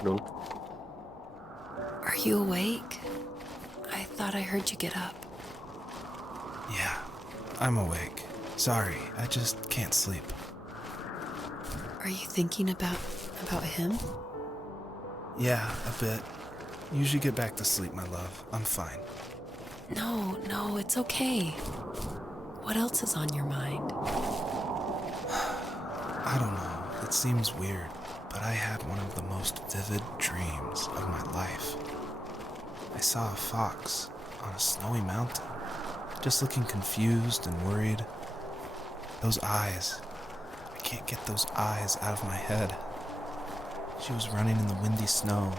Pardon. Are you awake? I thought I heard you get up. Yeah, I'm awake. Sorry, I just can't sleep. Are you thinking about him? Yeah, a bit. You should get back to sleep, my love. I'm fine. No, it's okay. What else is on your mind? I don't know. It seems weird, but I had one of the most vivid dreams of my life. I saw a fox on a snowy mountain, just looking confused and worried. Those eyes. I can't get those eyes out of my head. She was running in the windy snow,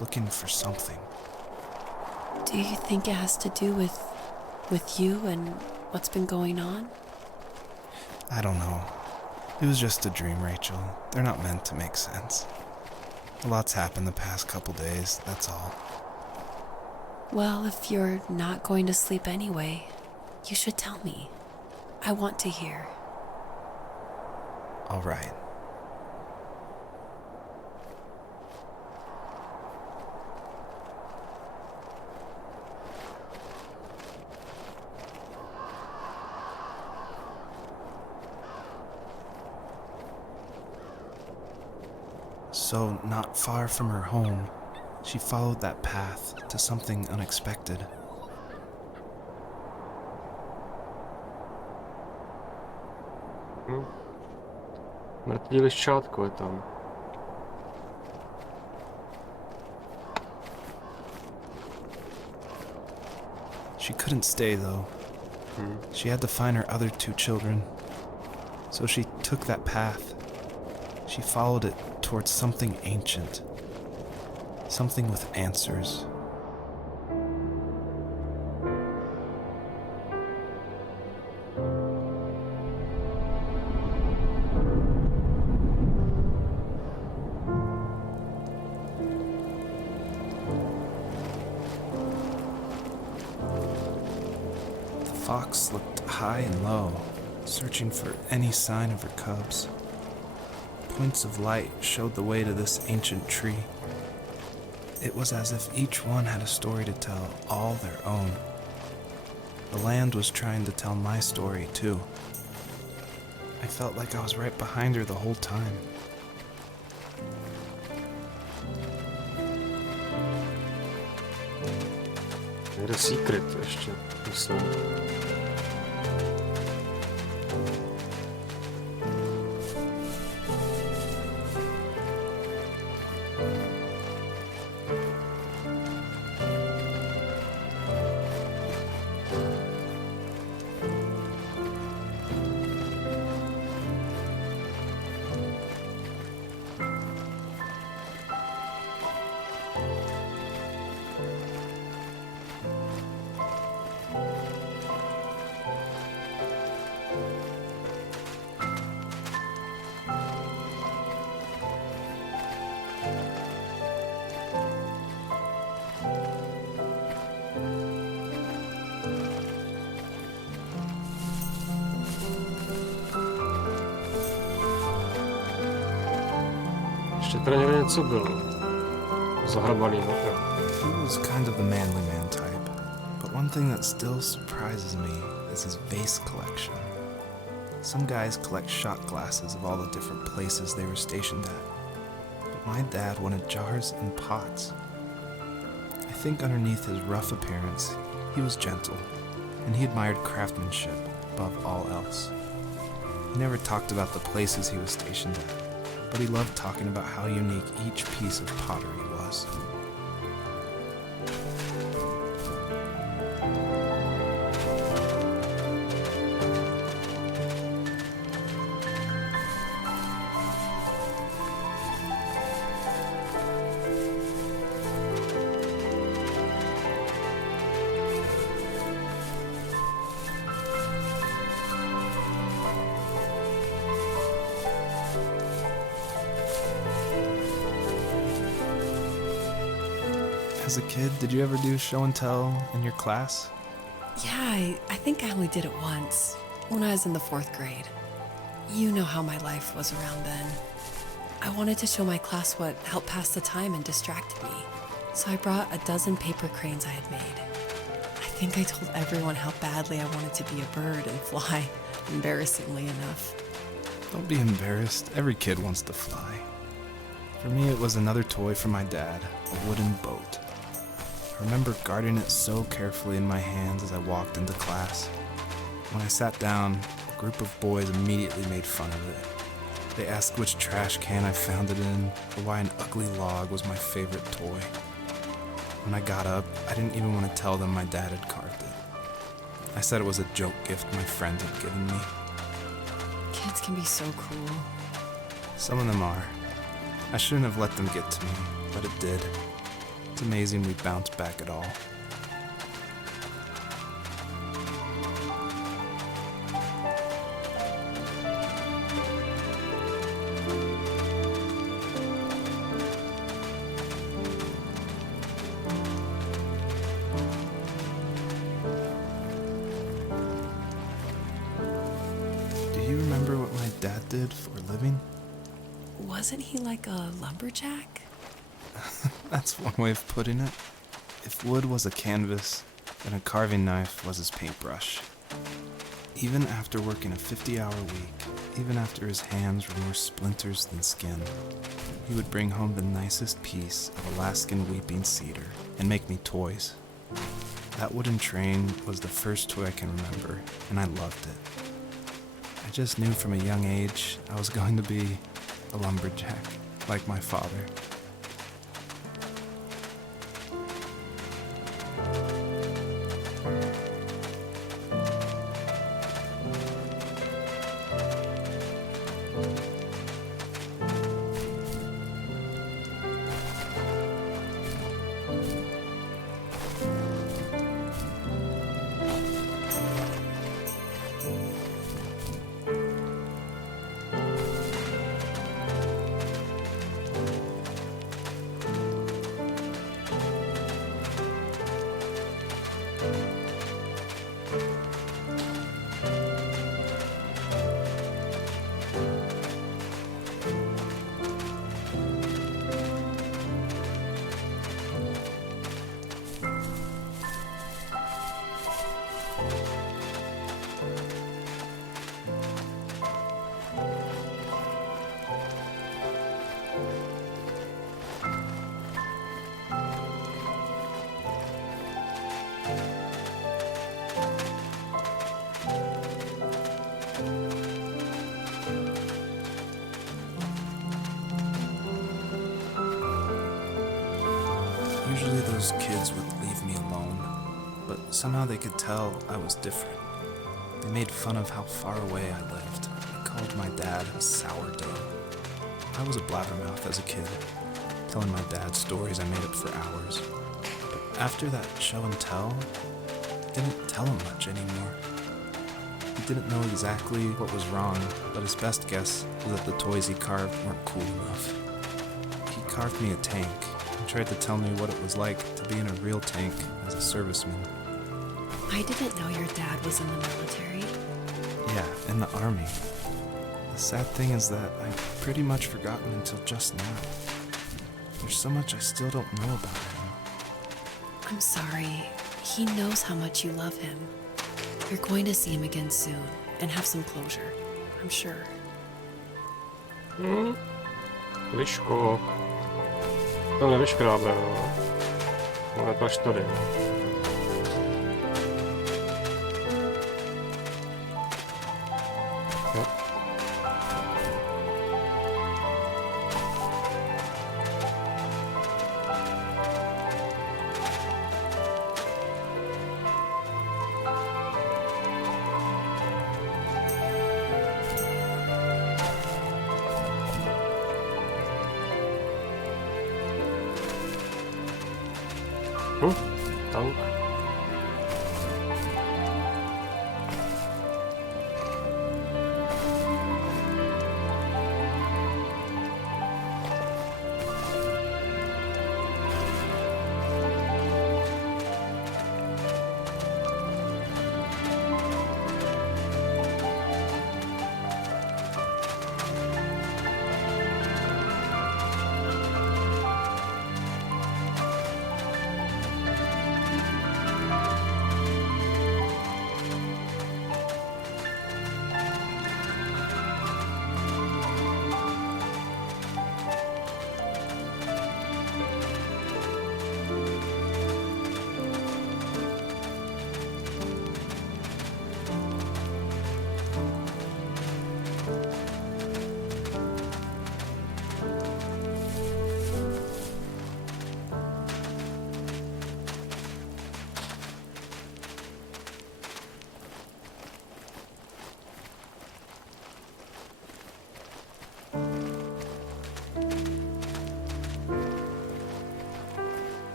looking for something. Do you think it has to do with you and what's been going on? I don't know. It was just a dream, Rachel. They're not meant to make sense. A lot's happened the past couple days, that's all. Well, if you're not going to sleep anyway, you should tell me. I want to hear. All right. So, not far from her home, she followed that path to something unexpected. Mrtvý liščátko je tam. She couldn't stay, though. She had to find her other two children. So she took that path. She followed it towards something ancient. Something with answers. The fox looked high and low, searching for any sign of her cubs. Points of light showed the way to this ancient tree. It was as if each one had a story to tell, all their own. The land was trying to tell my story, too. I felt like I was right behind her the whole time. Jde secret ještě, myslím. Ještě tady někde něco bylo. Zahrabaný, no. He was kind of the manly man type, but one thing that still surprises me is his vase collection. Some guys collect shot glasses of all the different places they were stationed at, but my dad wanted jars and pots. I think underneath his rough appearance, he was gentle, and he admired craftsmanship above all else. He never talked about the places he was stationed at, but he loved talking about how unique each piece of pottery was. As a kid, did you ever do show and tell in your class? Yeah, I think I only did it once, when I was in the 4th grade. You know how my life was around then. I wanted to show my class what helped pass the time and distracted me. So I brought a dozen paper cranes I had made. I think I told everyone how badly I wanted to be a bird and fly, embarrassingly enough. Don't be embarrassed. Every kid wants to fly. For me, it was another toy from my dad, a wooden boat. I remember guarding it so carefully in my hands as I walked into class. When I sat down, a group of boys immediately made fun of it. They asked which trash can I found it in, or why an ugly log was my favorite toy. When I got up, I didn't even want to tell them my dad had carved it. I said it was a joke gift my friend had given me. Kids can be so cruel. Some of them are. I shouldn't have let them get to me, but it did. It's amazing we bounced back at all. Do you remember what my dad did for a living? Wasn't he like a lumberjack? That's one way of putting it. If wood was a canvas, then a carving knife was his paintbrush. Even after working a 50-hour week, even after his hands were more splinters than skin, he would bring home the nicest piece of Alaskan weeping cedar and make me toys. That wooden train was the first toy I can remember, and I loved it. I just knew from a young age I was going to be a lumberjack, like my father. Usually those kids would leave me alone, but somehow they could tell I was different. They made fun of how far away I lived. They called my dad a sourdough. I was a blabbermouth as a kid, telling my dad stories I made up for hours. But after that show and tell, I didn't tell him much anymore. He didn't know exactly what was wrong, but his best guess was that the toys he carved weren't cool enough. He carved me a tank and tried to tell me what it was like to be in a real tank as a serviceman. I didn't know your dad was in the military. Yeah, in the army. The sad thing is that I've pretty much forgotten until just now. There's so much I still don't know about him. I'm sorry. He knows how much you love him. You're going to see him again soon and have some closure, I'm sure. Liško. To nevyškrábe, no. Ale až tady. Jo. Tank.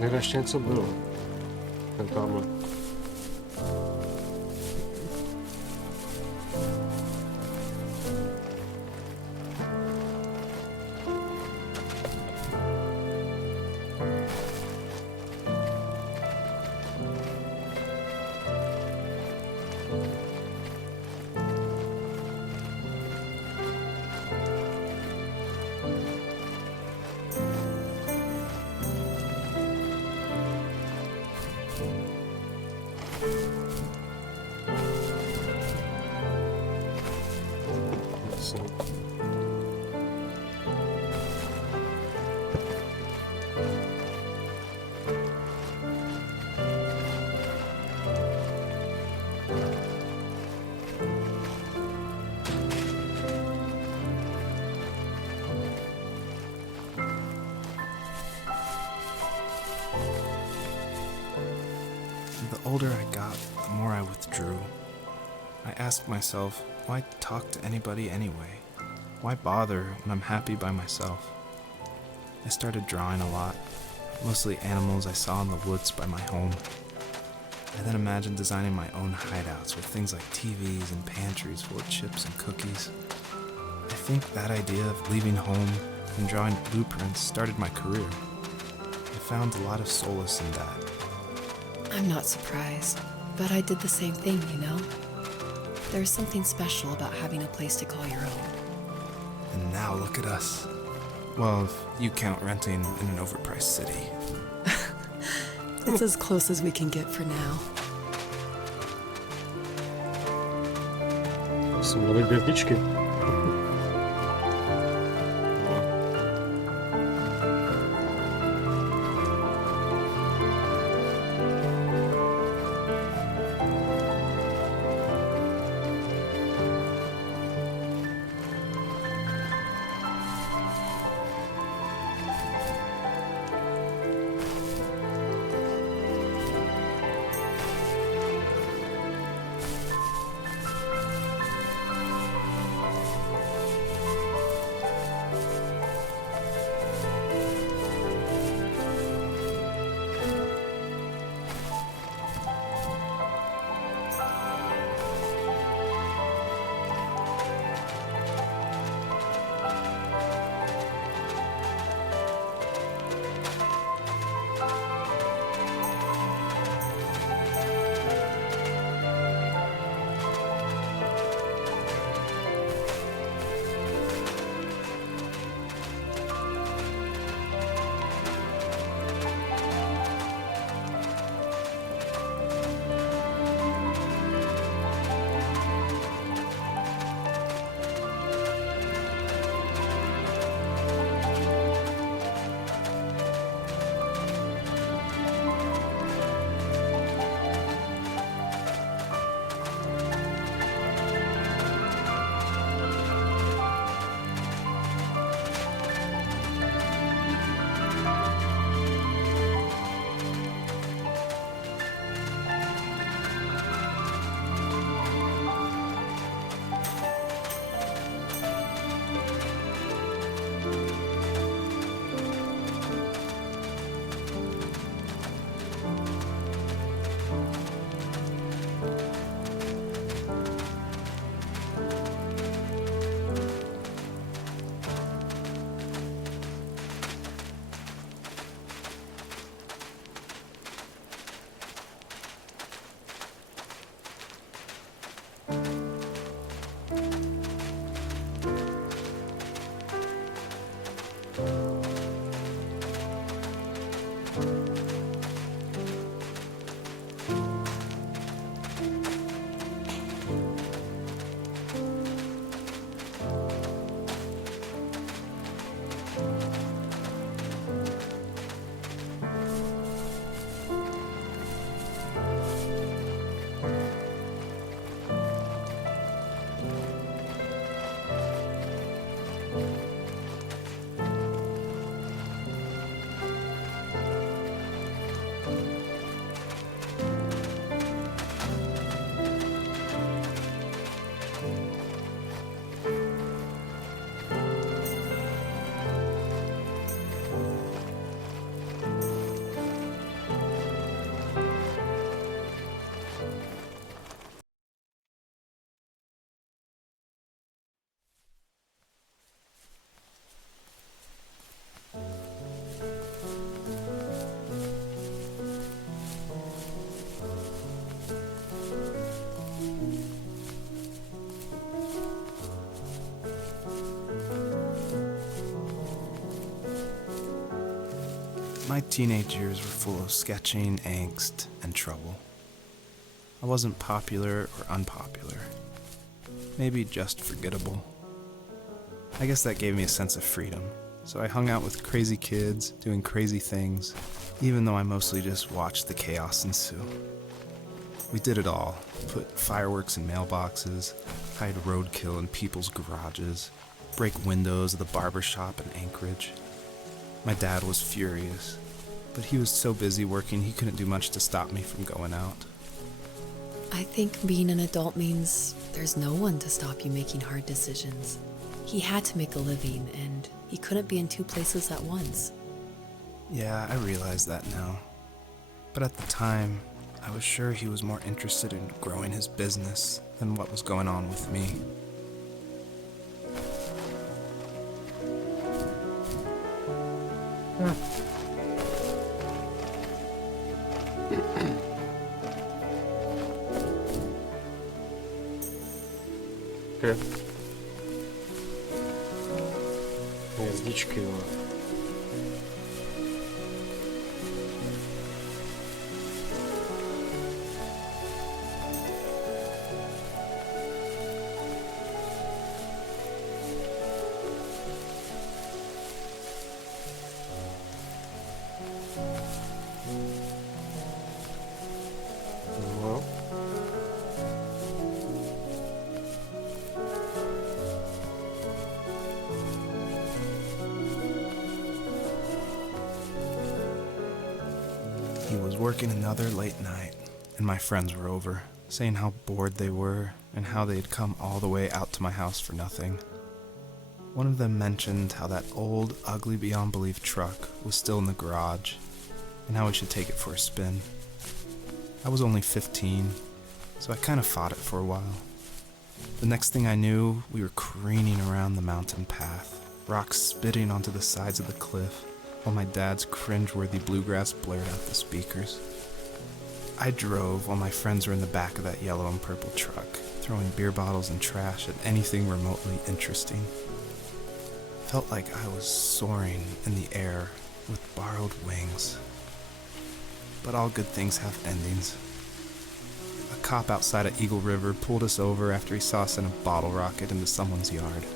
Někde ještě něco bylo. Ten tamhle. The older I got, the more I withdrew. I asked myself, why talk to anybody anyway? Why bother when I'm happy by myself? I started drawing a lot, mostly animals I saw in the woods by my home. I then imagined designing my own hideouts with things like TVs and pantries full of chips and cookies. I think that idea of leaving home and drawing blueprints started my career. I found a lot of solace in that. I'm not surprised, but I did the same thing, you know? There's something special about having a place to call your own. And now look at us. Well, if you count renting in an overpriced city. It's as close as we can get for now. Jsou nové květičky. my teenage years were full of sketching, angst, and trouble. I wasn't popular or unpopular. Maybe just forgettable. I guess that gave me a sense of freedom, so I hung out with crazy kids, doing crazy things, even though I mostly just watched the chaos ensue. We did it all. Put fireworks in mailboxes, hide roadkill in people's garages, break windows of the barber shop in Anchorage. My dad was furious, but he was so busy working he couldn't do much to stop me from going out. I think being an adult means there's no one to stop you making hard decisions. He had to make a living, and he couldn't be in two places at once. Yeah, I realize that now. But at the time, I was sure he was more interested in growing his business than what was going on with me. Okay. Hvězdičky, jo. No. He was working another late night, and my friends were over, saying how bored they were and how they'd come all the way out to my house for nothing. One of them mentioned how that old, ugly beyond belief truck was still in the garage, and how we should take it for a spin. I was only 15, so I kind of fought it for a while. The next thing I knew, we were careening around the mountain path, rocks spitting onto the sides of the cliff, while my dad's cringeworthy bluegrass blared out the speakers. I drove while my friends were in the back of that yellow and purple truck, throwing beer bottles and trash at anything remotely interesting. Felt like I was soaring in the air with borrowed wings. But all good things have endings. A cop outside of Eagle River pulled us over after he saw us in a bottle rocket into someone's yard.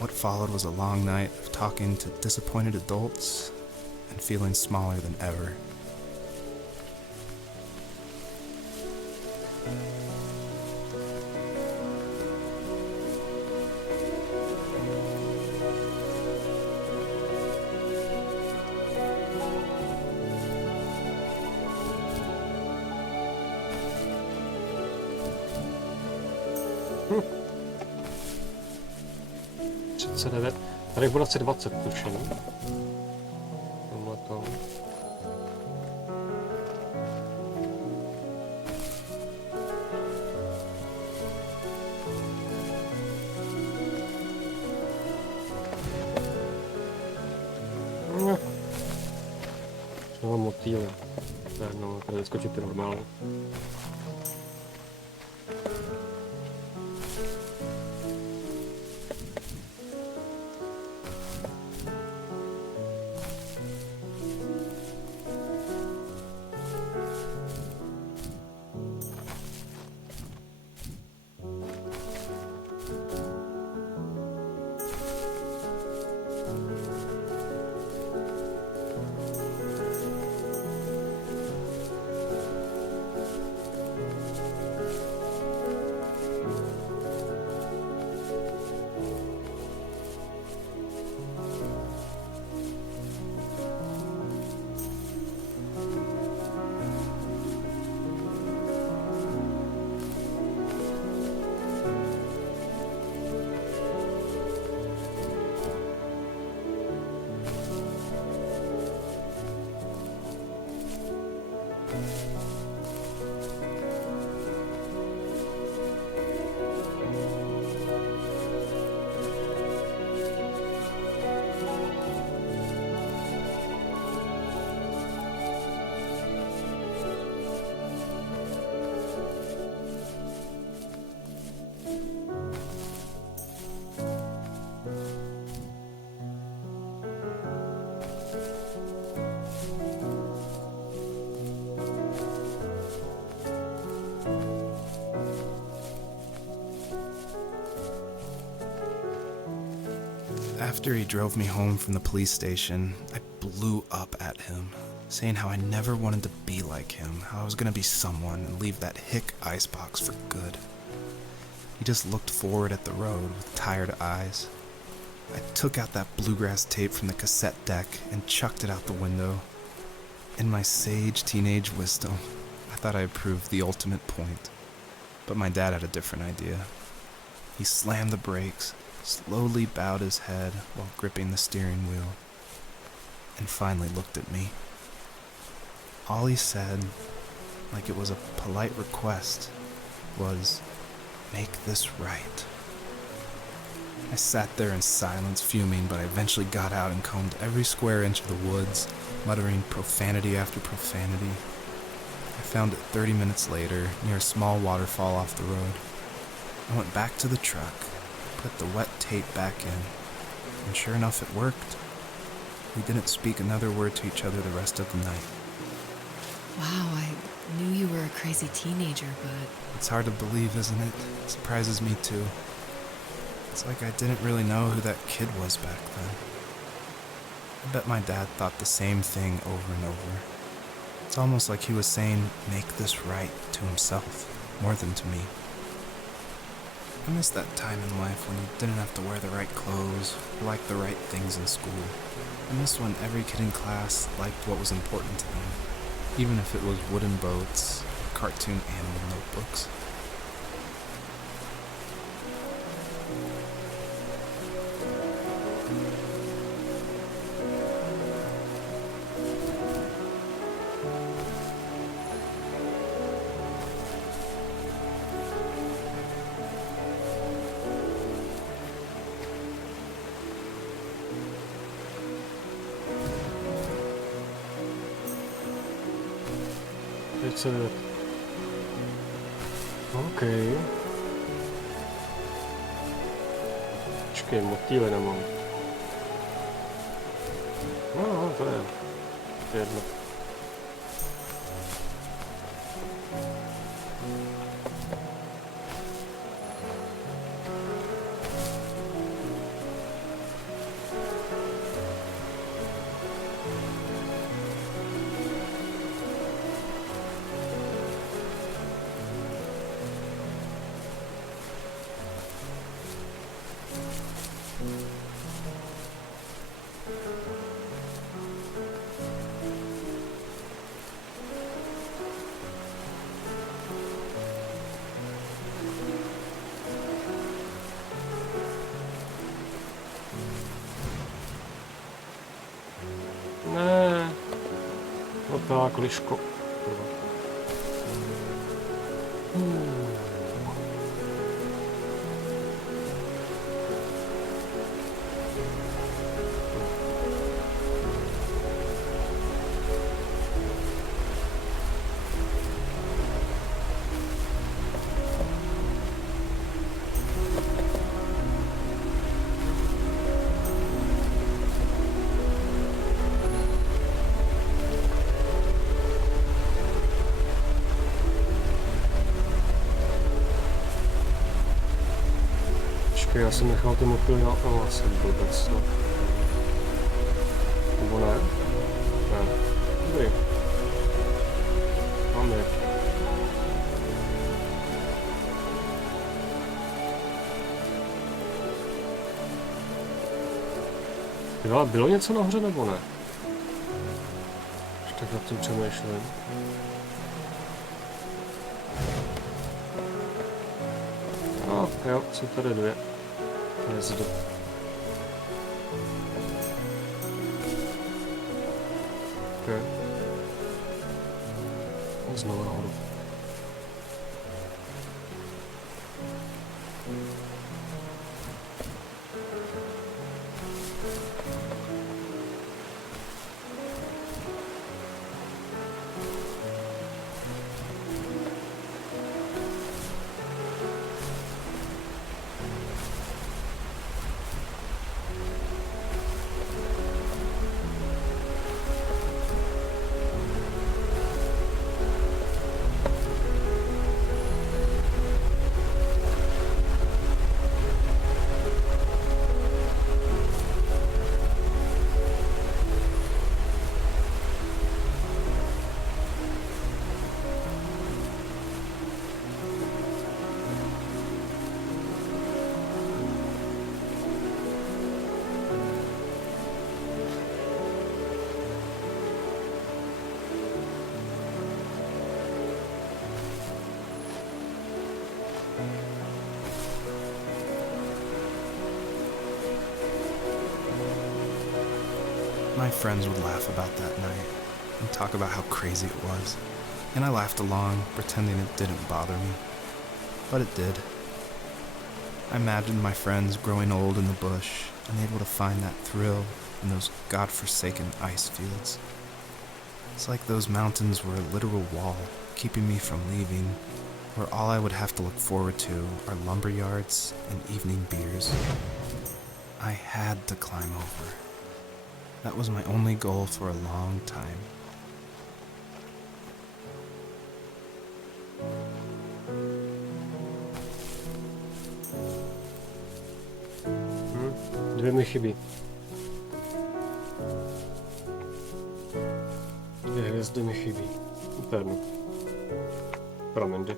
What followed was a long night of talking to disappointed adults and feeling smaller than ever. Tady bude asi 20 tuším. Tomhle to. Třeba motýly. Tak no, tady skočit ty normálně. After he drove me home from the police station, I blew up at him, saying how I never wanted to be like him, how I was gonna be someone and leave that hick icebox for good. He just looked forward at the road with tired eyes. I took out that bluegrass tape from the cassette deck and chucked it out the window. In my sage teenage wisdom, I thought I had proved the ultimate point. But my dad had a different idea. He slammed the brakes, slowly bowed his head while gripping the steering wheel, and finally looked at me. All he said, like it was a polite request, was, "Make this right." I sat there in silence, fuming, but I eventually got out and combed every square inch of the woods, muttering profanity after profanity. I found it 30 minutes later, near a small waterfall off the road. I went back to the truck, put the wet tape back in, and sure enough it worked. We didn't speak another word to each other the rest of the night. Wow, I knew you were a crazy teenager, but It's hard to believe, isn't it? It surprises me too. It's like I didn't really know who that kid was back then. I bet my dad thought the same thing over and over. It's almost like he was saying, "Make this right," to himself, more than to me. I miss that time in life when you didn't have to wear the right clothes or like the right things in school. I miss when every kid in class liked what was important to them, even if it was wooden boats or cartoon animal notebooks. OK. Počkej, motýle nemám. No, to je jedno. Ne, no tak, liško. Já jsem nechal ty motýly na asi blbec, no. Nebo ne? Ne. Dobrý. Mám je. Bylo něco nahoře nebo ne? Už tak nad tím přemýšlím. No, jo, jsou tady dvě. Hvězdy. Okay. Znovu nahoru. My friends would laugh about that night and talk about how crazy it was, and I laughed along, pretending it didn't bother me. But it did. I imagined my friends growing old in the bush, unable to find that thrill in those godforsaken ice fields. It's like those mountains were a literal wall, keeping me from leaving, where all I would have to look forward to are lumber yards and evening beers. I had to climb over. That was my only goal for a long time. Dvě mi chybí. Dvě hvězdy mi chybí. Úplně. Pramen, jde.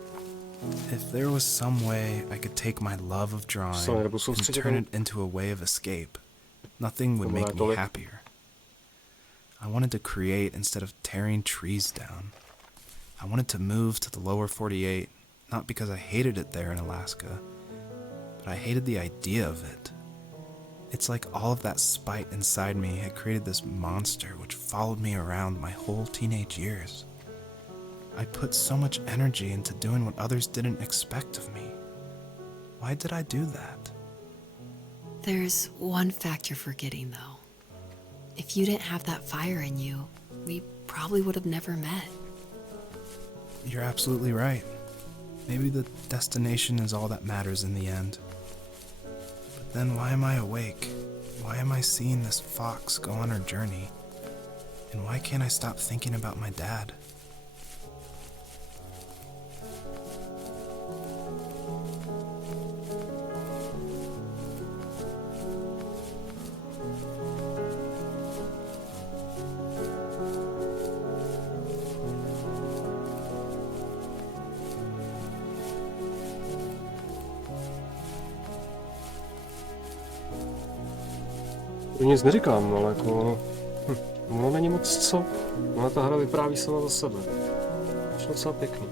If there was some way I could take my love of drawing and turn it into a way of escape, nothing would make me happier. I wanted to create instead of tearing trees down. I wanted to move to the lower 48, not because I hated it there in Alaska, but I hated the idea of it. It's like all of that spite inside me had created this monster which followed me around my whole teenage years. I put so much energy into doing what others didn't expect of me. Why did I do that? There's one fact you're forgetting, though. If you didn't have that fire in you, we probably would have never met. You're absolutely right. Maybe the destination is all that matters in the end. But then why am I awake? Why am I seeing this fox go on her journey? And why can't I stop thinking about my dad? Nic neříkám, ale jako ono není moc co. Ona ta hra vypráví sama za sebe. Je docela pěkný.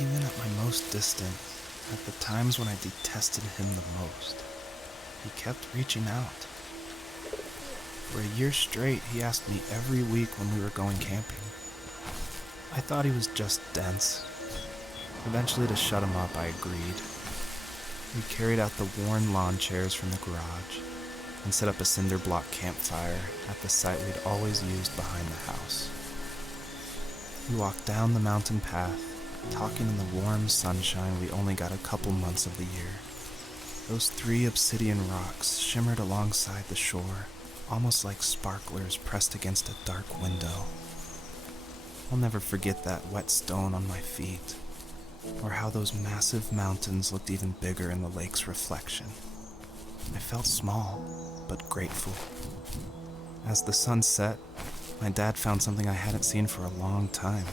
Even at my most distant, at the times when I detested him the most, he kept reaching out. For a year straight, he asked me every week when we were going camping. I thought he was just dense. Eventually, to shut him up, I agreed. We carried out the worn lawn chairs from the garage and set up a cinder block campfire at the site we'd always used behind the house. We walked down the mountain path, talking in the warm sunshine we only got a couple months of the year. Those 3 obsidian rocks shimmered alongside the shore, almost like sparklers pressed against a dark window. I'll never forget that wet stone on my feet, or how those massive mountains looked even bigger in the lake's reflection. I felt small, but grateful. As the sun set, my dad found something I hadn't seen for a long time.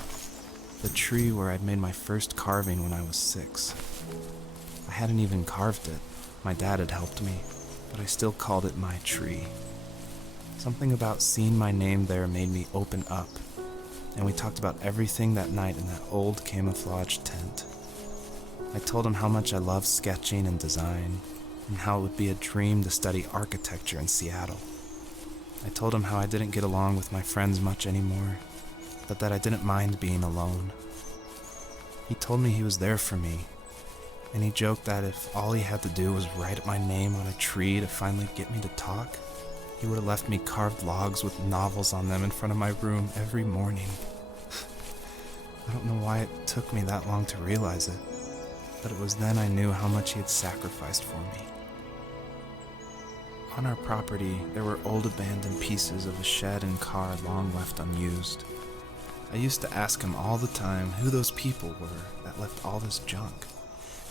The tree where I'd made my first carving when I was 6. I hadn't even carved it. My dad had helped me, but I still called it my tree. Something about seeing my name there made me open up, and we talked about everything that night in that old camouflage tent. I told him how much I loved sketching and design, and how it would be a dream to study architecture in Seattle. I told him how I didn't get along with my friends much anymore, but that I didn't mind being alone. He told me he was there for me, and he joked that if all he had to do was write my name on a tree to finally get me to talk, he would have left me carved logs with novels on them in front of my room every morning. I don't know why it took me that long to realize it, but it was then I knew how much he had sacrificed for me. On our property, there were old abandoned pieces of a shed and car long left unused. I used to ask him all the time who those people were that left all this junk,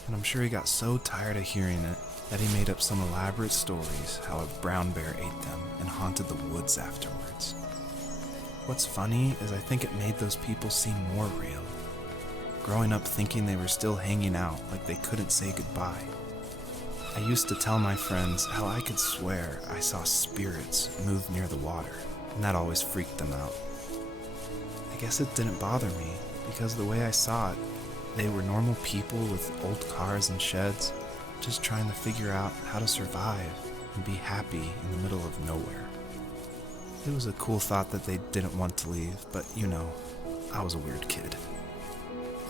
and I'm sure he got so tired of hearing it that he made up some elaborate stories how a brown bear ate them and haunted the woods afterwards. What's funny is I think it made those people seem more real, growing up thinking they were still hanging out like they couldn't say goodbye. I used to tell my friends how I could swear I saw spirits move near the water, and that always freaked them out. I guess it didn't bother me, because the way I saw it, they were normal people with old cars and sheds, just trying to figure out how to survive and be happy in the middle of nowhere. It was a cool thought that they didn't want to leave, but you know, I was a weird kid.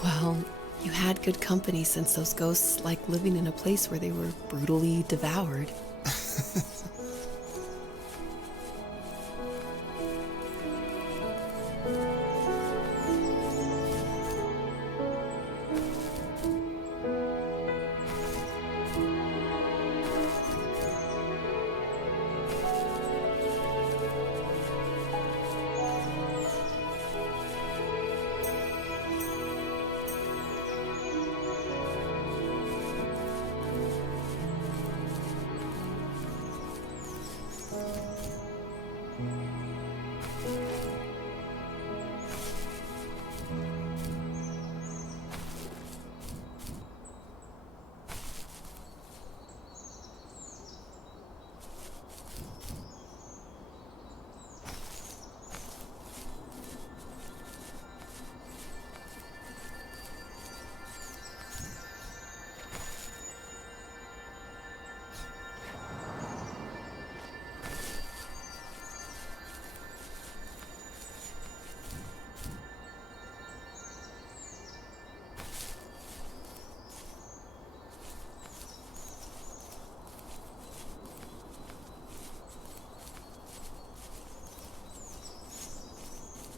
Well, you had good company since those ghosts like living in a place where they were brutally devoured.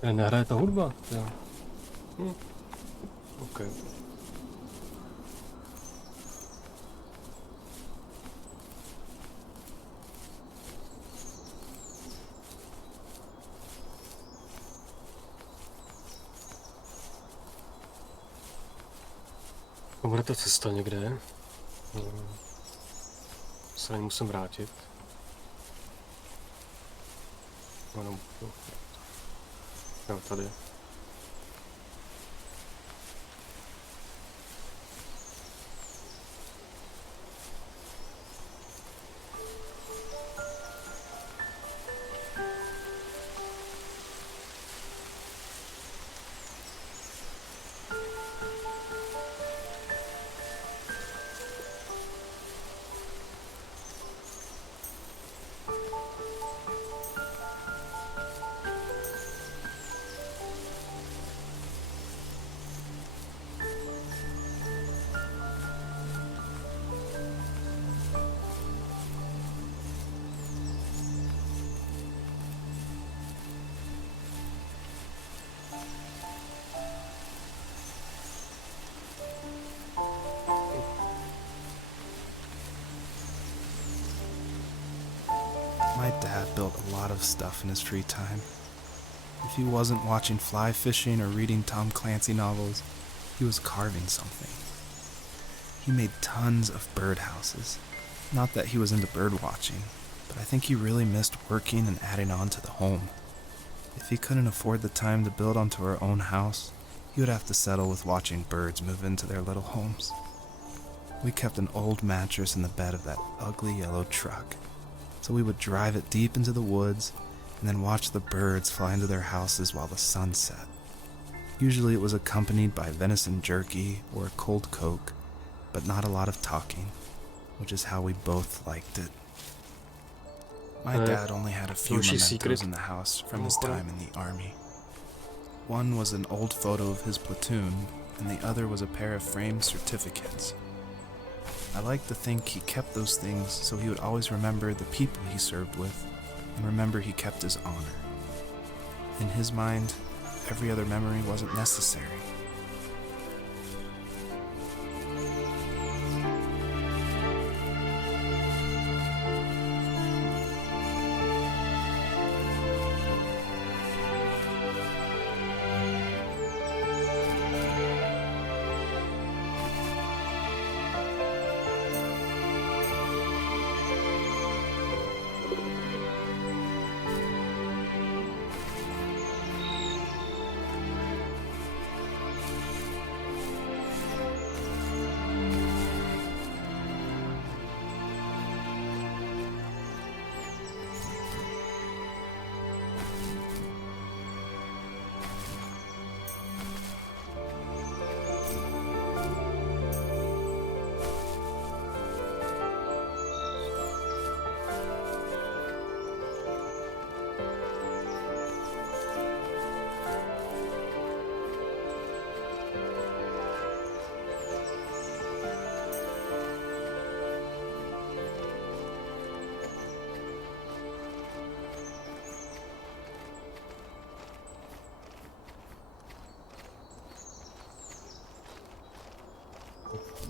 Nehraje ta hudba? Jo. OK. Bude ta cesta někde? Se na ní musím vrátit. Ano, jo, tady. My dad built a lot of stuff in his free time. If he wasn't watching fly fishing or reading Tom Clancy novels, he was carving something. He made tons of birdhouses. Not that he was into bird watching, but I think he really missed working and adding on to the home. If he couldn't afford the time to build onto our own house, he would have to settle with watching birds move into their little homes. We kept an old mattress in the bed of that ugly yellow truck, so we would drive it deep into the woods and then watch the birds fly into their houses while the sun set. Usually it was accompanied by venison jerky or a cold Coke, but not a lot of talking, which is how we both liked it. My dad only had a few mementos in the house from his time in the army. One was an old photo of his platoon, and the other was a pair of framed certificates. I like to think he kept those things so he would always remember the people he served with and remember he kept his honor. In his mind, every other memory wasn't necessary.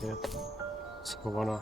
Je schovaná.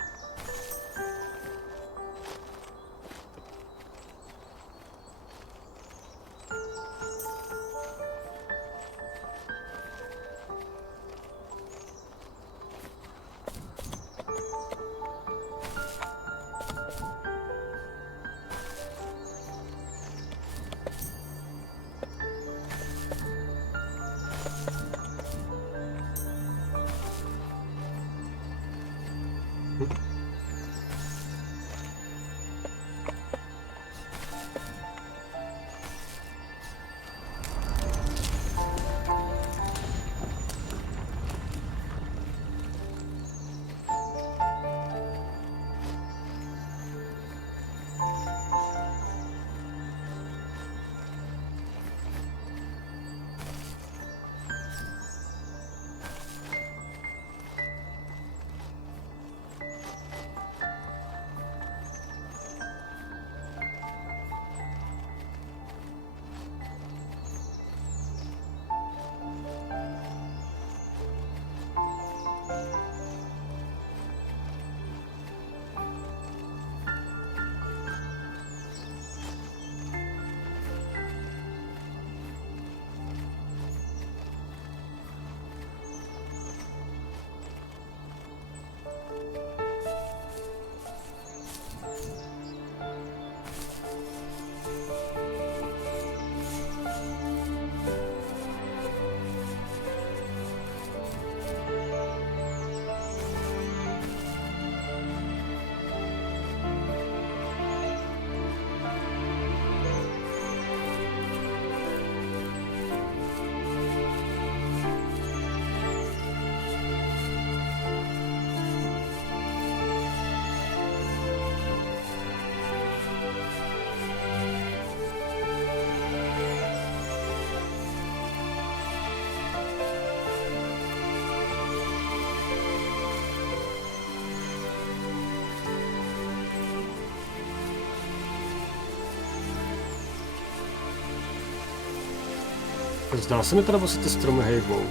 Zdá se mi teda, nebo se ty stromy hejbou.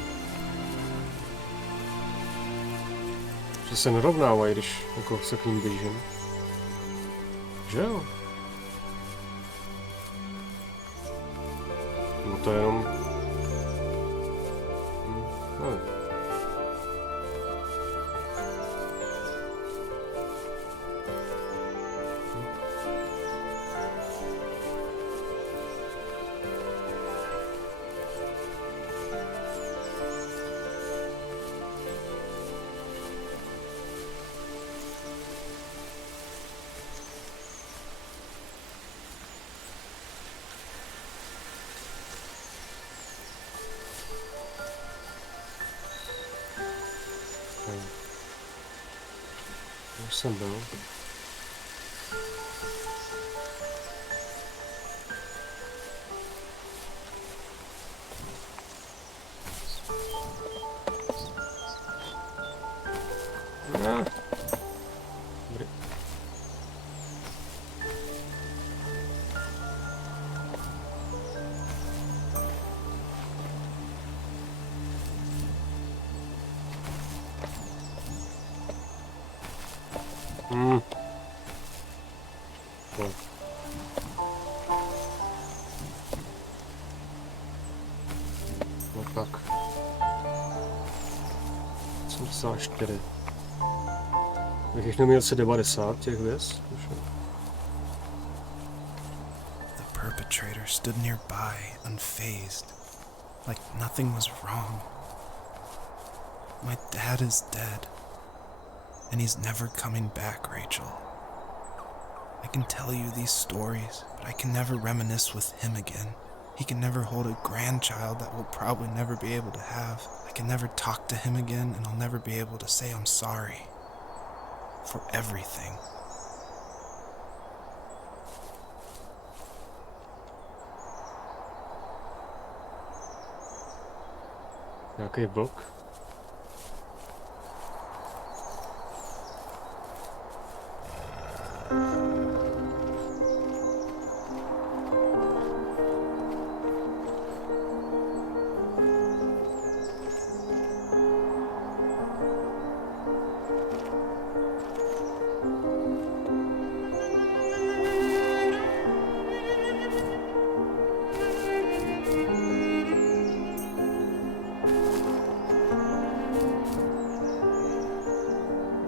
Že se nerovnávají, když jako se k ním blížím. Že jo? No to je jenom... nevím. Už jsem byl. Dobrý. No. No tak. 84. Bych jich neměl asi 90 těch věc. The perpetrator stood nearby, unfazed, like nothing was wrong. My dad is dead, and he's never coming back, Rachel. I can tell you these stories, but I can never reminisce with him again. He can never hold a grandchild that we'll probably never be able to have. I can never talk to him again, and I'll never be able to say I'm sorry. For everything. Nějaký vlk.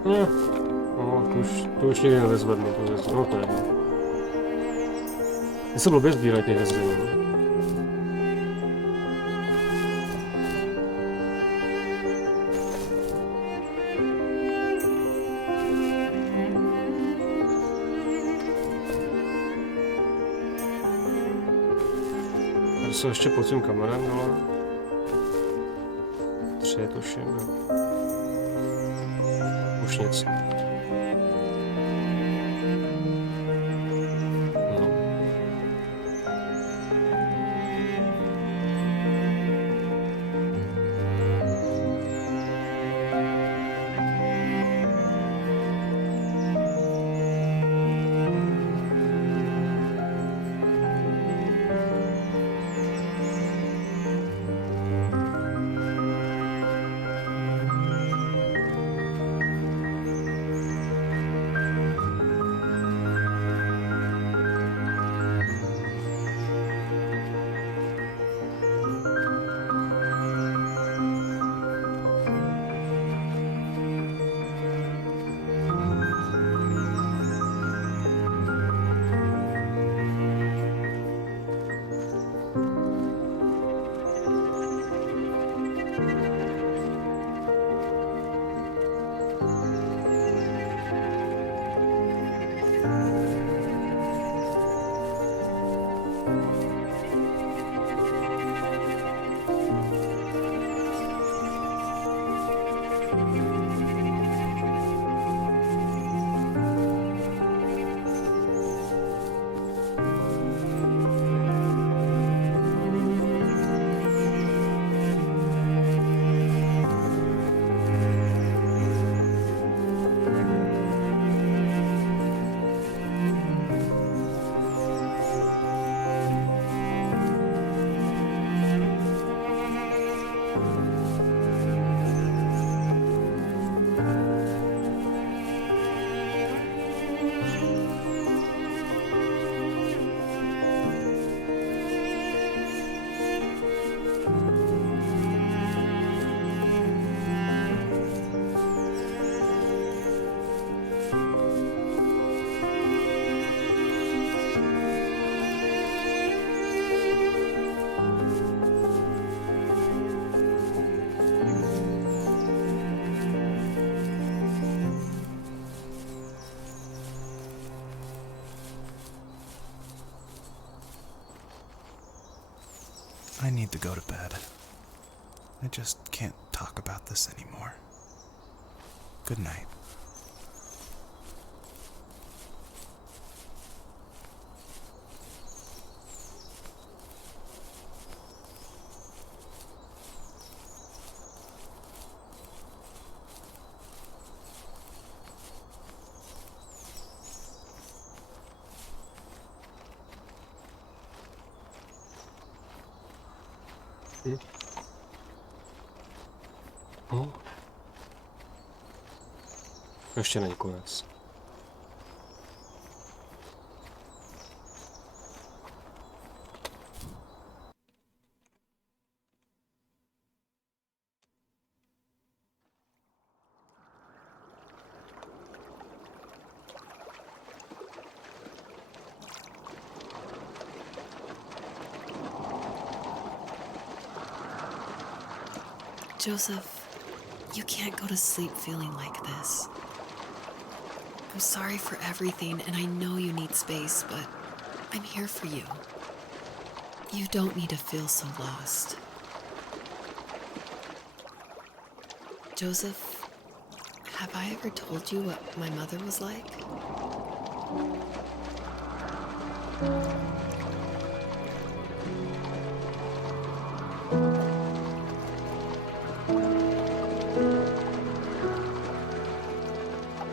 No, to už nikdy nevezvednu, tu hvězdu, no to je jedno. Já se blbě sbírají ty hvězdy, no. Tady jsou ještě pod tím kamerem, ale... 3 tuším, jo. Už nic. No. I need to go to bed. I just can't talk about this anymore. Good night. No. Ještě není konec. Joseph, you can't go to sleep feeling like this. I'm sorry for everything, and I know you need space, but I'm here for you. You don't need to feel so lost. Joseph, have I ever told you what my mother was like?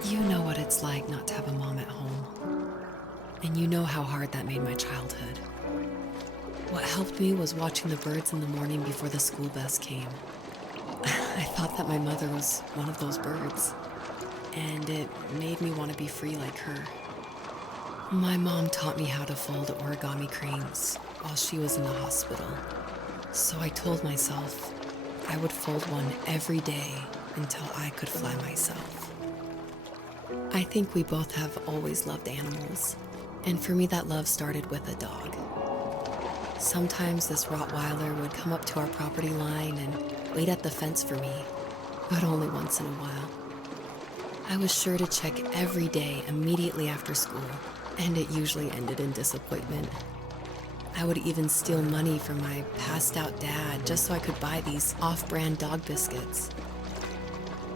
You know what it's like not to have a mom at home. And you know how hard that made my childhood. What helped me was watching the birds in the morning before the school bus came. I thought that my mother was one of those birds, and it made me want to be free like her. My mom taught me how to fold origami cranes while she was in the hospital. So I told myself I would fold one every day until I could fly myself. I think we both have always loved animals, and for me that love started with a dog. Sometimes this Rottweiler would come up to our property line and wait at the fence for me, but only once in a while. I was sure to check every day immediately after school, and it usually ended in disappointment. I would even steal money from my passed out dad just so I could buy these off-brand dog biscuits.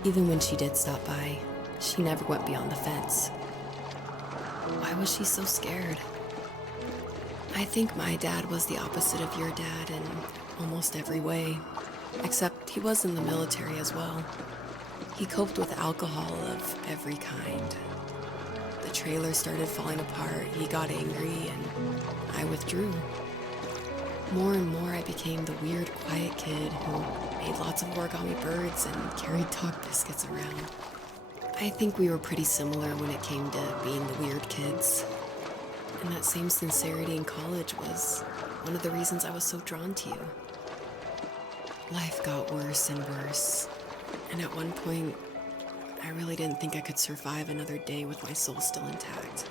Even when she did stop by, she never went beyond the fence. Why was she so scared? I think my dad was the opposite of your dad in almost every way, except he was in the military as well. He coped with alcohol of every kind. The trailer started falling apart, he got angry, and I withdrew. More and more I became the weird, quiet kid who made lots of origami birds and carried dog biscuits around. I think we were pretty similar when it came to being the weird kids. And that same sincerity in college was one of the reasons I was so drawn to you. Life got worse and worse, and at one point, I really didn't think I could survive another day with my soul still intact.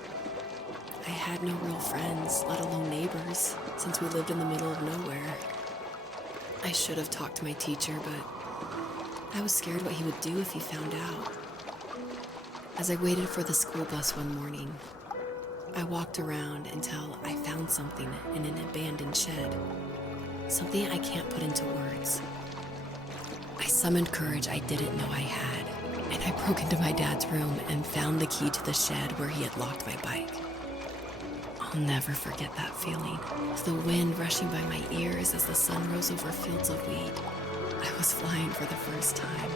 I had no real friends, let alone neighbors, since we lived in the middle of nowhere. I should have talked to my teacher, but I was scared what he would do if he found out. As I waited for the school bus one morning, I walked around until I found something in an abandoned shed. Something I can't put into words. I summoned courage I didn't know I had, and I broke into my dad's room and found the key to the shed where he had locked my bike. I'll never forget that feeling, with the wind rushing by my ears as the sun rose over fields of wheat. I was flying for the first time.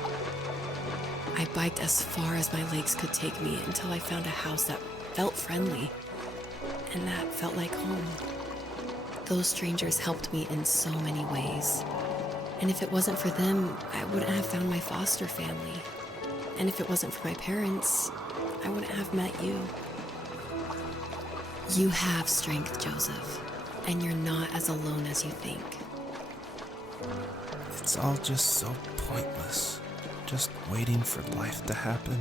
I biked as far as my legs could take me until I found a house that felt friendly, and that felt like home. Those strangers helped me in so many ways. And if it wasn't for them, I wouldn't have found my foster family. And if it wasn't for my parents, I wouldn't have met you. You have strength, Joseph, and you're not as alone as you think. It's all just so pointless. Just waiting for life to happen.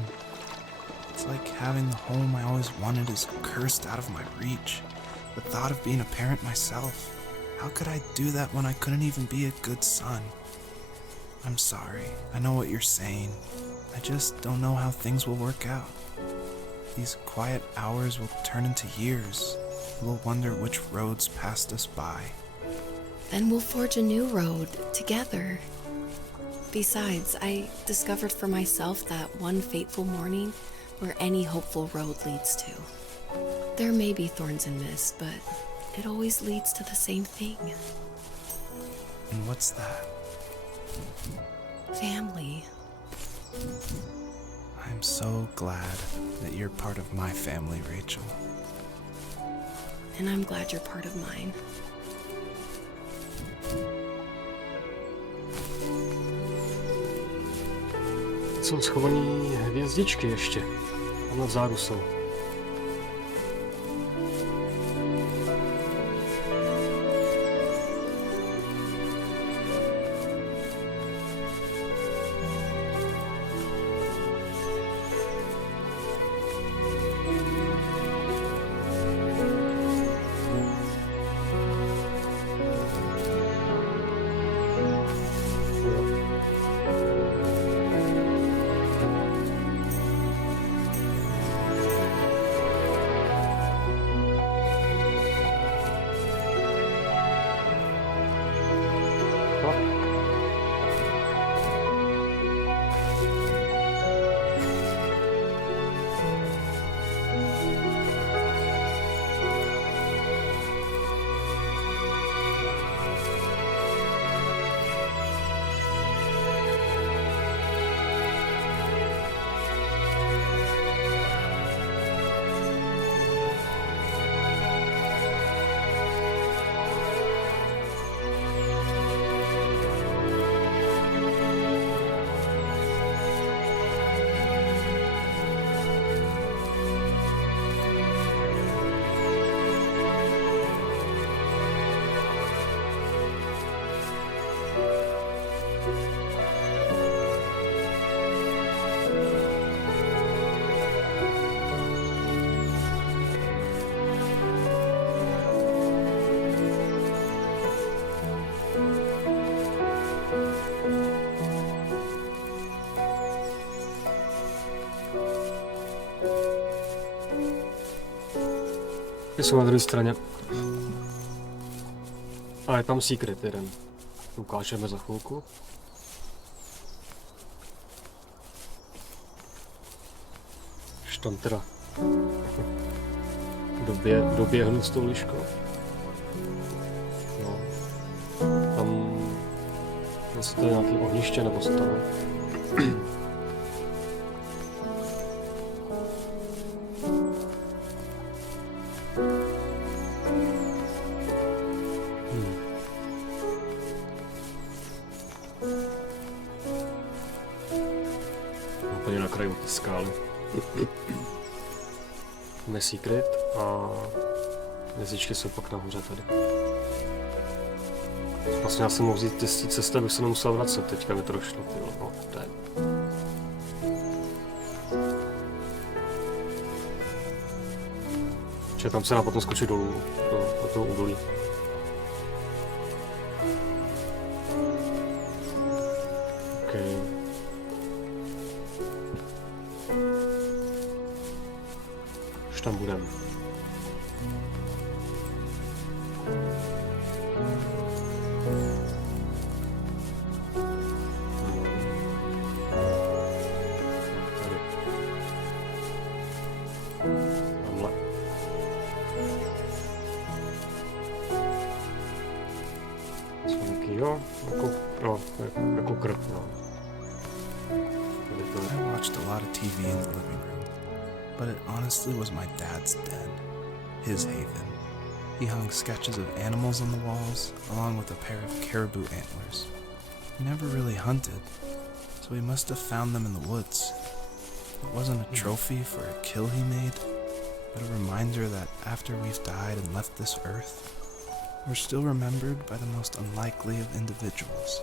It's like having the home I always wanted is cursed out of my reach. The thought of being a parent myself. How could I do that when I couldn't even be a good son? I'm sorry. I know what you're saying. I just don't know how things will work out. These quiet hours will turn into years. We'll wonder which roads passed us by. Then we'll forge a new road together. Besides, I discovered for myself that one fateful morning where any hopeful road leads to. There may be thorns and mist, but it always leads to the same thing. And what's that? Family. I'm so glad that you're part of my family, Rachel. And I'm glad you're part of mine. Jsou schovaný hvězdičky ještě. Tam vzadu jsou. Jsou na druhé straně. A je tam secret jeden. Ukážeme za chvilku. Už tam teda doběhnu s tou liškou. No. Tam zase to je nějaký ohniště nebo co tam je. Secret a hvězdičky jsou pak nahoře tady. Vlastně já jsem mohl vzít z té cesty, abych se nemusel vracet, teďka mi to došlo, no, to je. Čiže tam se dá potom skočit dolů, do toho údolí. Okay. Tam budeme. Tamhle. Svinky, jo, jako krk, no. I watched a lot of TV in the living room. But it honestly was my dad's den, his haven. He hung sketches of animals on the walls, along with a pair of caribou antlers. He never really hunted, so he must have found them in the woods. It wasn't a trophy for a kill he made, but a reminder that after we've died and left this earth, we're still remembered by the most unlikely of individuals.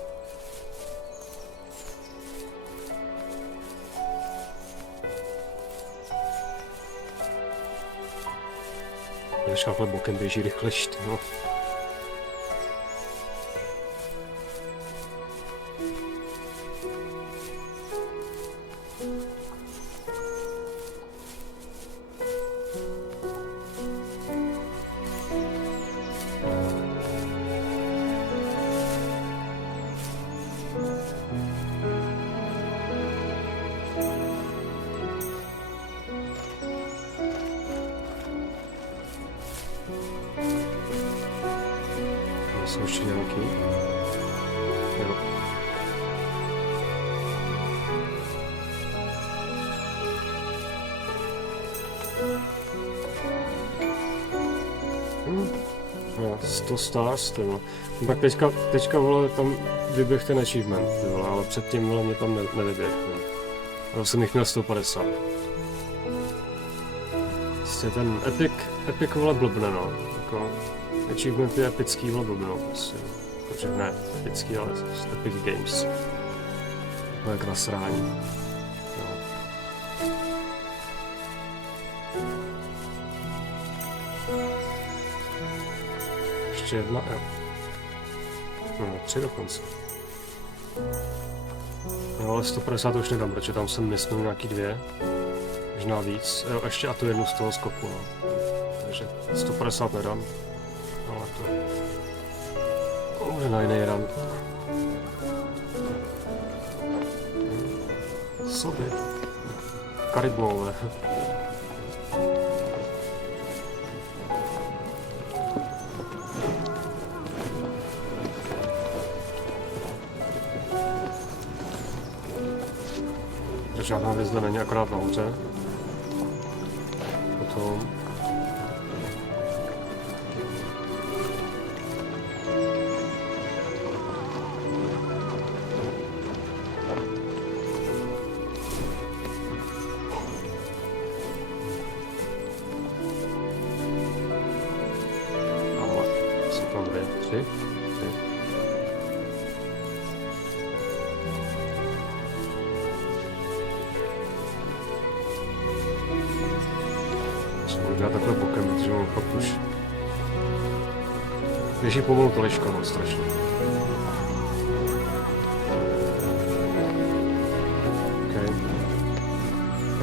Když takhle bokem běží rychlejší, no. Jsou ještě nějaký? Jo. Jo, 100 stars, ty vole. No, tak teďka vole, tam vyběh ten achievement, ty vole, ale předtím vole mě tam nevyběh. Já jsem jich měl 150. Prostě ten epic vole blbne, no. Jako, achievement je epický vole blbnou, prostě. Takže ne epický, ale Epic Games. To je k nasrání. No. Ještě jedna, jo. No, 3 dokonce. No, ale 150 už nedám, protože tam jsem myslel nějaký 2. Možná víc. Jo, ještě a tu jednu z toho skoku, no. Takže 150 nedám. Ale to bude na jiný run. Osoby. Karibové. Žádná hvězda není, akorát nahoře. Potom... Ale jsou tam 2, 3. Já takhle bokem, protože mám fakt už... Běží pomalu to liška, no, strašně. Okay.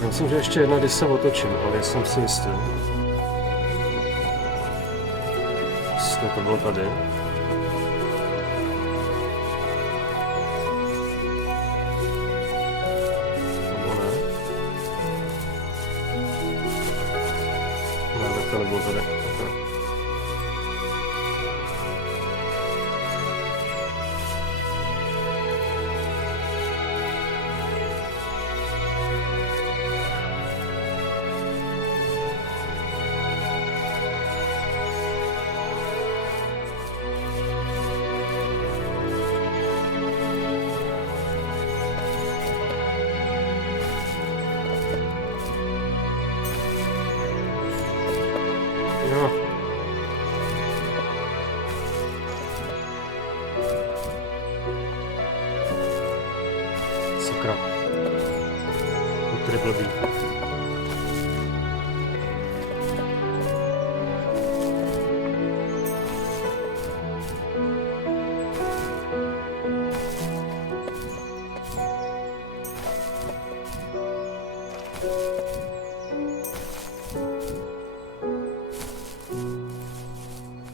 Já myslím, že ještě jedna, když se otočím, ale jsem si jistý. Jestli to bylo tady. To nebylo tady. Okay. Sakra. Tady blbý.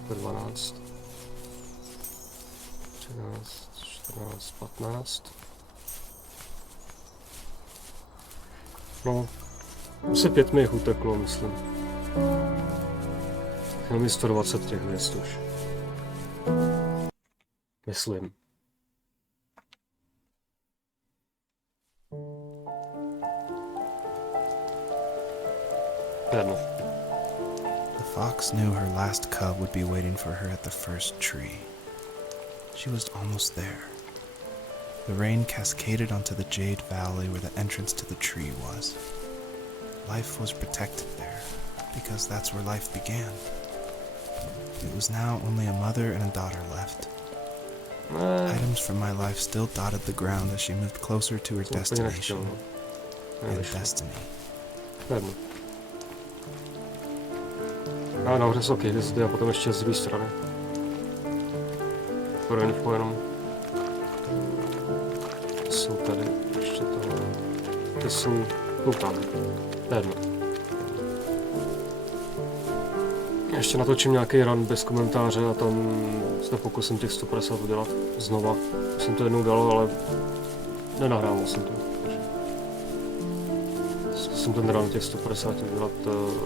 To 12. 13, 14, 15. No, asi 5 mi jich uteklo, myslím. Jenom mi 120 těch hvězd už. Myslím. Jedno. The fox knew her last cub would be waiting for her at the first tree. She was almost there. The rain cascaded onto the jade valley where the entrance to the tree was. Life was protected there, because that's where life began. It was now only a mother and a daughter left. Items from my life still dotted the ground as she moved closer to her destination and destiny. A nahoře jsou hvězdy a potom ještě z druhé strany. Pro info jenom. Jsou tady ještě tohle. Ty jsou tam. Jedno. Ještě natočím nějaký run bez komentáře a tam se pokusím těch 150 udělat znova. Jsem to jednou dal, ale nenahrával jsem to. Zkusím ten run těch 150 udělat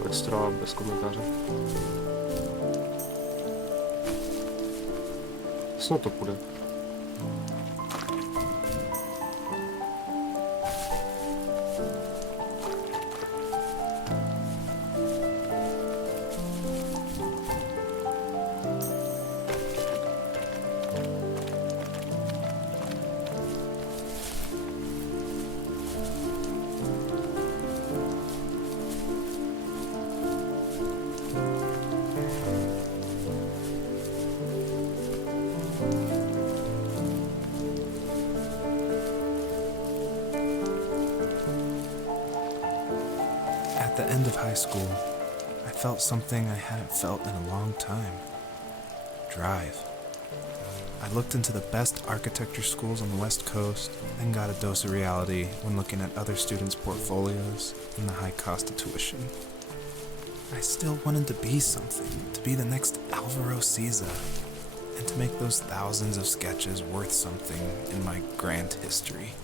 extra bez komentáře. Snad to půjde. At the end of high school, I felt something I hadn't felt in a long time. Drive. I looked into the best architecture schools on the West Coast, then got a dose of reality when looking at other students' portfolios and the high cost of tuition. I still wanted to be something, to be the next Alvaro Siza, and to make those thousands of sketches worth something in my grand history.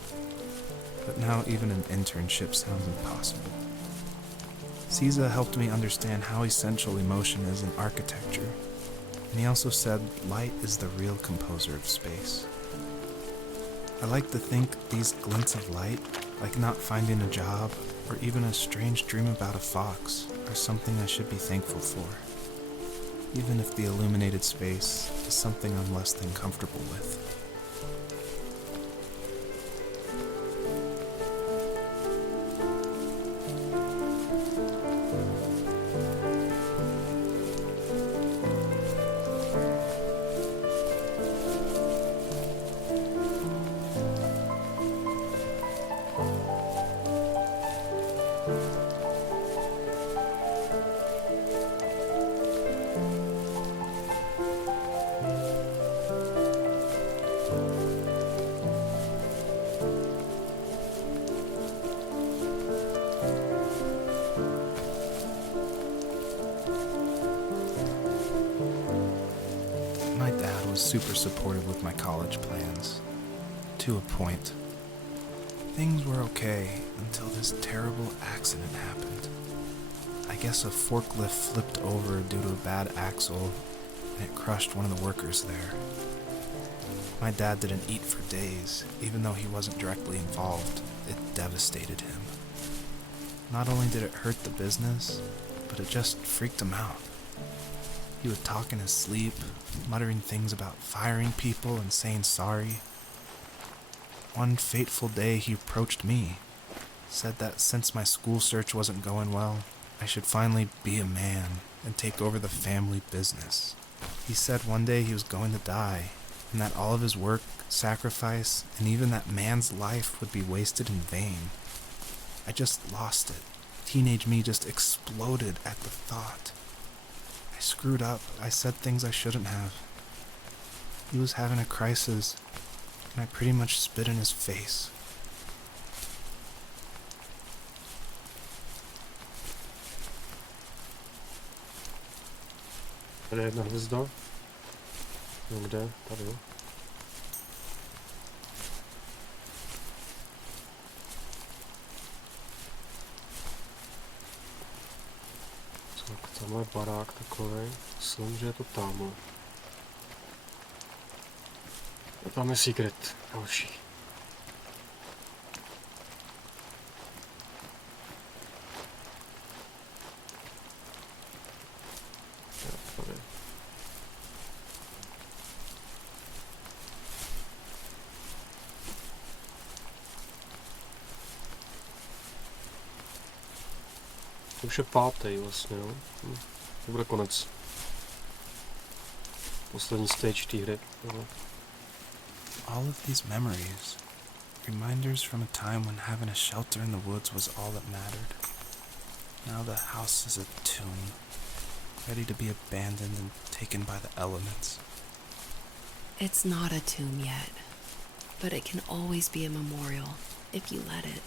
But now even an internship sounds impossible. Siza helped me understand how essential emotion is in architecture, and he also said light is the real composer of space. I like to think these glints of light, like not finding a job or even a strange dream about a fox, are something I should be thankful for, even if the illuminated space is something I'm less than comfortable with. My dad was super supportive with my college plans, to a point. Things were okay until this terrible accident happened. I guess a forklift flipped over due to a bad axle, and it crushed one of the workers there. My dad didn't eat for days, even though he wasn't directly involved. It devastated him. Not only did it hurt the business, but it just freaked him out. He would talk in his sleep, muttering things about firing people and saying sorry. One fateful day he approached me, said that since my school search wasn't going well, I should finally be a man and take over the family business. He said one day he was going to die, and that all of his work, sacrifice, and even that man's life would be wasted in vain. I just lost it. Teenage me just exploded at the thought. I screwed up. I said things I shouldn't have. He was having a crisis, and I pretty much spit in his face. Tady je jedna hvězda. No kde? Tady. Tak, tamhle je barák takovej. Myslím, že je to tamhle. A tam je secret. Další. Tady. To už je pátý vlastně, jo? To bude konec. Poslední stage té hry. No. All of these memories, reminders from a time when having a shelter in the woods was all that mattered. Now the house is a tomb, ready to be abandoned and taken by the elements. It's not a tomb yet, but it can always be a memorial if you let it.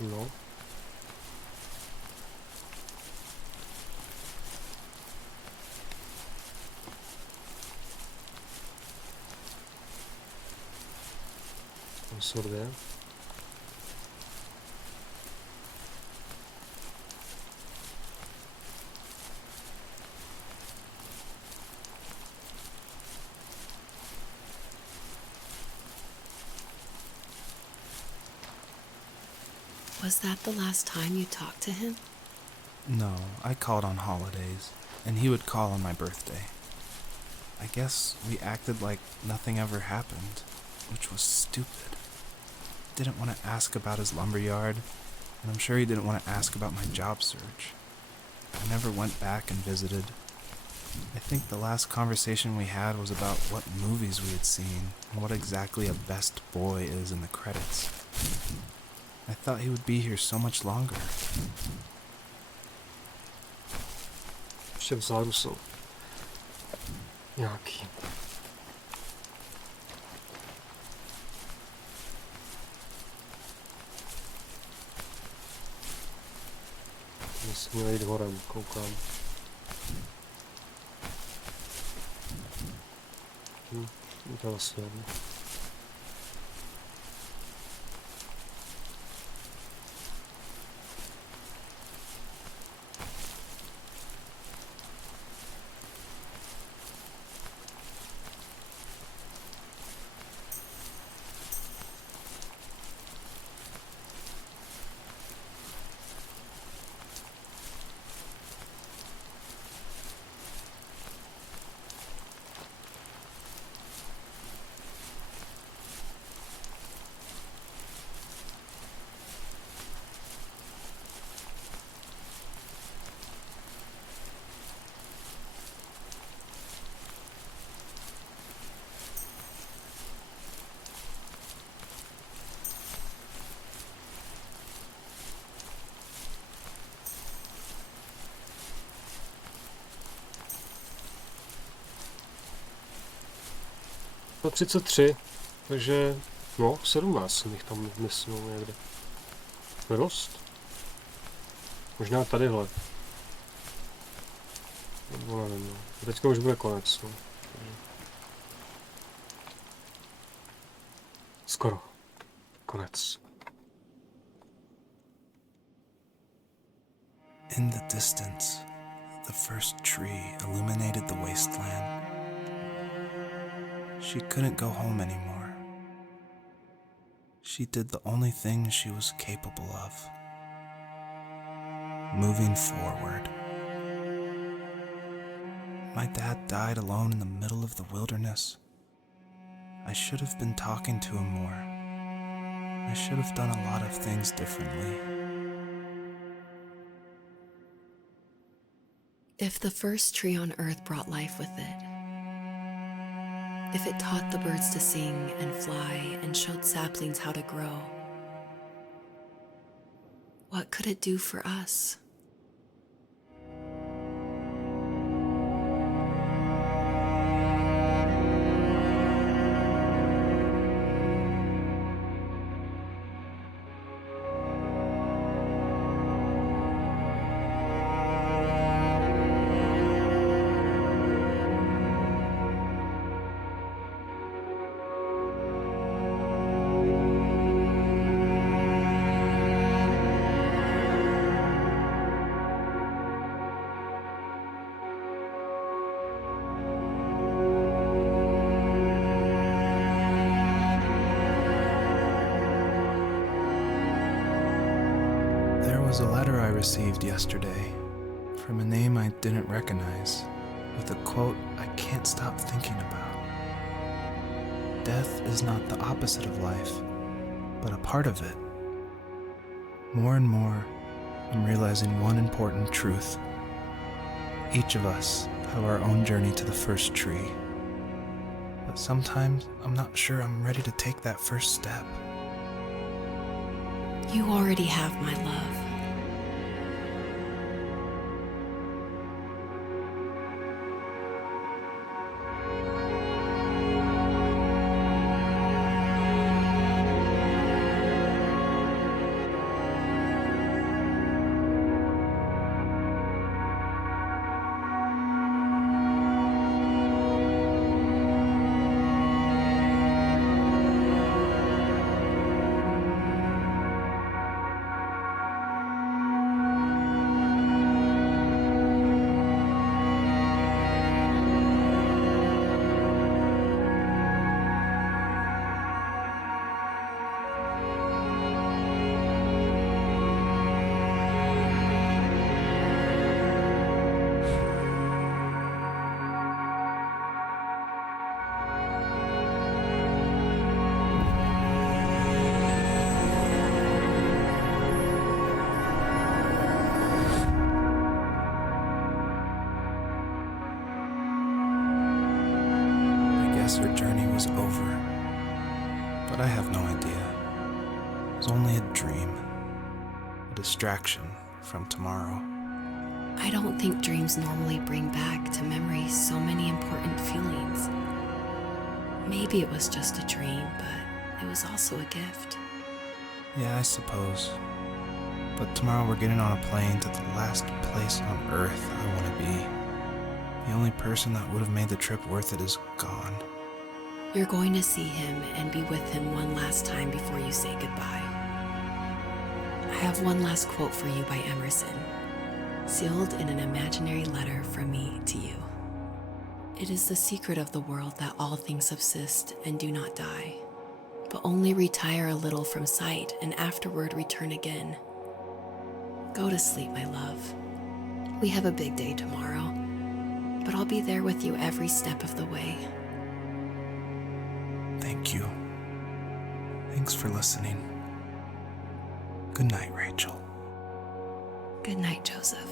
No. Tam jsou dvě. Was that the last time you talked to him? No, I called on holidays, and he would call on my birthday. I guess we acted like nothing ever happened, which was stupid. Didn't want to ask about his lumberyard, and I'm sure he didn't want to ask about my job search. I never went back and visited. I think the last conversation we had was about what movies we had seen and what exactly a best boy is in the credits. I thought he would be here so much longer. Ještě vzadu jsou nějaký. Musím měl jít horem, koukám. To je vlastně jedno. To 33, takže no, 17 jsem jich tam myslel někde. Dost? Možná tadyhle. Nebo nevím, no. Teďka už bude konec, no. Skoro. Konec. In the distance, the first tree illuminated the wasteland. She couldn't go home anymore. She did the only thing she was capable of. Moving forward. My dad died alone in the middle of the wilderness. I should have been talking to him more. I should have done a lot of things differently. If the first tree on earth brought life with it, if it taught the birds to sing and fly and showed saplings how to grow, what could it do for us? Was a letter I received yesterday from a name I didn't recognize, with a quote I can't stop thinking about. Death is not the opposite of life, but a part of it. More and more, I'm realizing one important truth. Each of us have our own journey to the first tree, but sometimes I'm not sure I'm ready to take that first step. You already have my love. guess her journey was over. But I have no idea. It was only a dream, a distraction from tomorrow. I don't think dreams normally bring back to memory so many important feelings. Maybe it was just a dream, but it was also a gift. Yeah, I suppose. But tomorrow we're getting on a plane to the last place on Earth I want to be. The only person that would have made the trip worth it is gone. You're going to see him and be with him one last time before you say goodbye. I have one last quote for you by Emerson, sealed in an imaginary letter from me to you. It is the secret of the world that all things subsist and do not die, but only retire a little from sight and afterward return again. Go to sleep, my love. We have a big day tomorrow, but I'll be there with you every step of the way. Thank you. Thanks for listening. Good night, Rachel. Good night, Joseph.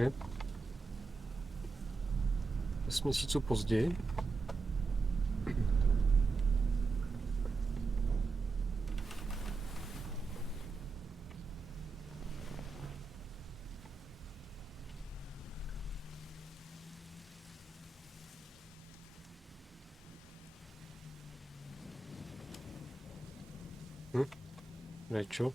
Okay. 6 měsíců později. Rachel.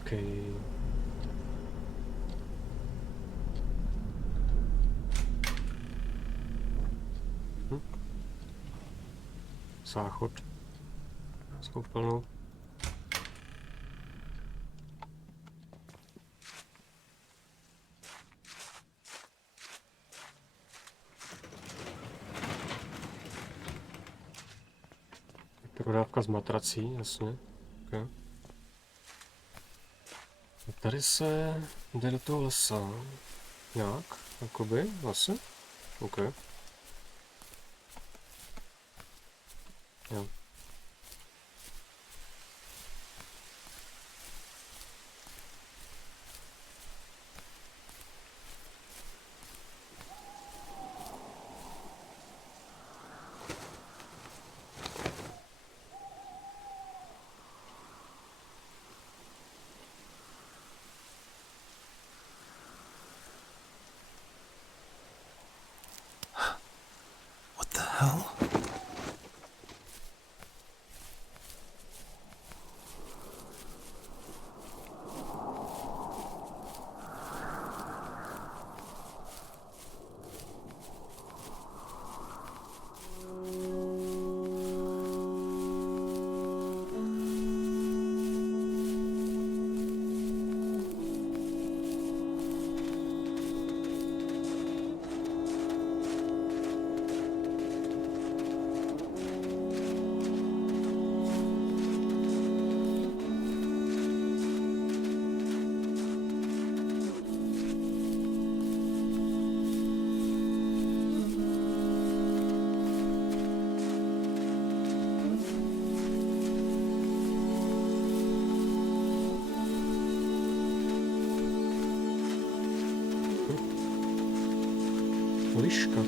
Okay. Záchod s koupelnou. Prodávka z matrací, jasně. Okay. A tady se jde do toho lesa. Nějak, jakoby, asi. OK. Jo. What the hell? Liška.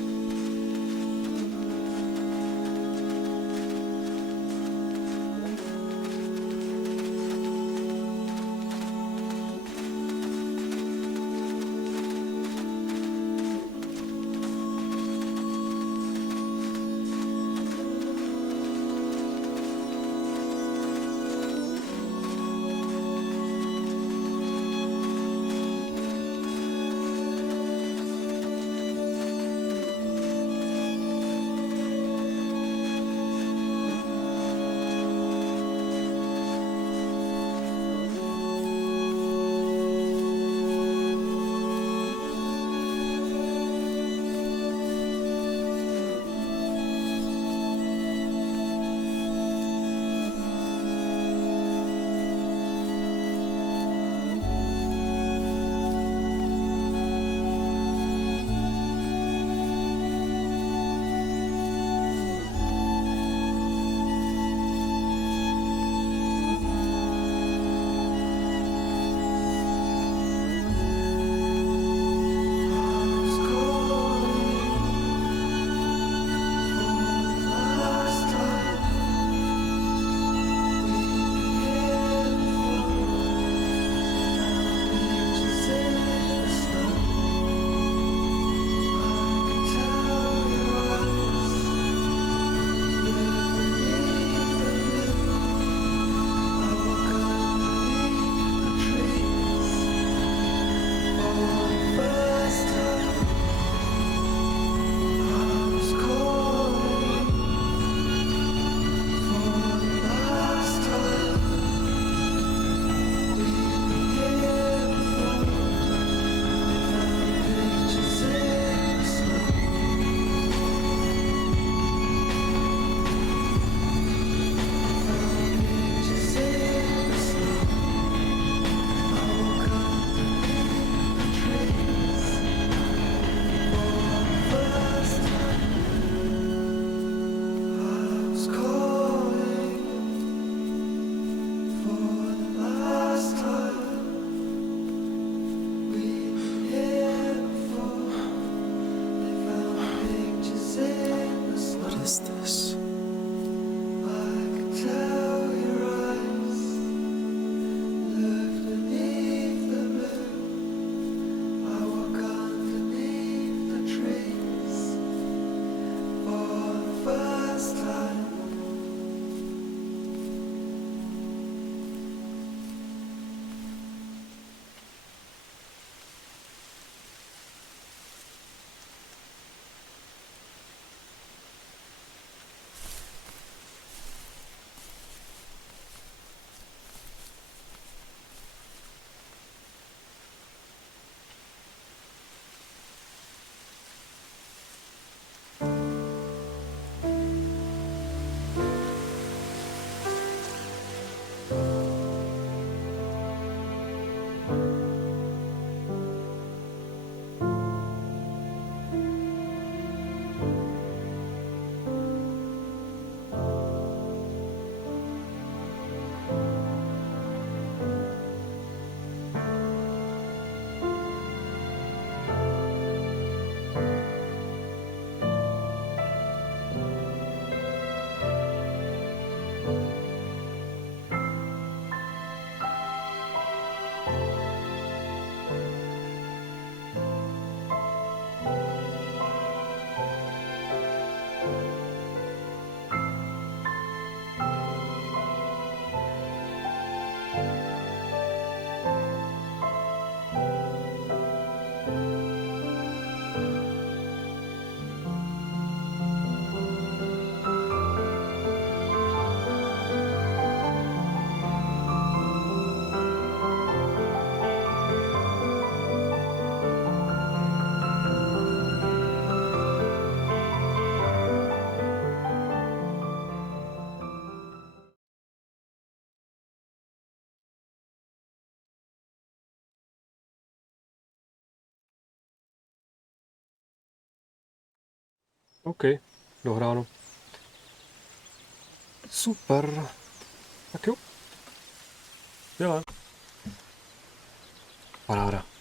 OK, dohráno. Super. Tak jo. Dělá. Paráda.